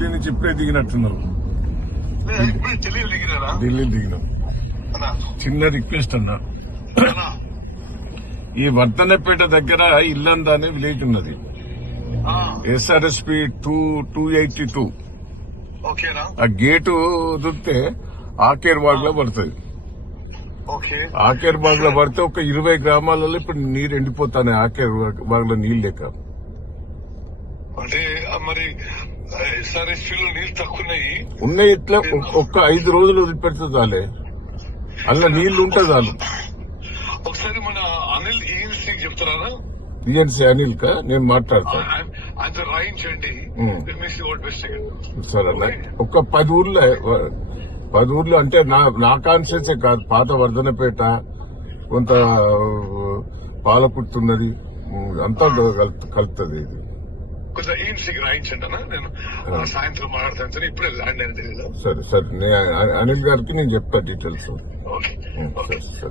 ఢిల్లీ నుంచి ఇప్పుడే దిగినట్టున్నాం లేదా ఇప్పుడు ఢిల్లీ దిగినాం. చిన్న రిక్వెస్ట్ అన్నా. ఈ వర్ధనపేట దగ్గర ఇల్లందా అనే విలేజ్ ఉన్నది. SRSP two two eighty two. ఆ గేటు వదిలితే ఆకేర్ బాగ్లో పడుతుంది. ఆకేర్ బాగ్లో పడితే ఒక ఇరవై గ్రామాలలో ఇప్పుడు నీరు ఎండిపోతాయి ఆకేర్ బాగ్లో నీళ్ళు లేక. అంటే మరి తక్కువ ఉన్నాయి ఉన్నాయి ఇట్లా ఒక్- ఒక్క ఐదు రోజులు వదిలిపెడితే చాలే. అలా నీళ్ళు ఉంటే చాలు. ఒకసారి మన అనిల్ ఈఎన్సీ చెప్తారా టీఎన్సీ అనిల్ కా నేను మాట్లాడతా. ఆయన రాయించండి ఉమ్. మిస్ ఓట్ బెస్ట్ సరే అన్న. ఒక పది ఊర్లో పది ఊర్లో అంటే నా నా కాన్షియన్సే కాదు. పాత వర్ధనపేట కొంత పాలపుట్టున్నది అంతా కలుపు- కలుపుతుంది ఇది. కొంచెం ఈఎన్సీకి రాయించండి అన్న నేను సాయంత్రం మాట్లాడతాను సరే ఇప్పుడే ల్యాండ్ అయిన తెలియదు సరే సరే. అనిల్ గారికి నేను చెప్తా డీటెయిల్స్ ఓకే. ఓకే. సరే.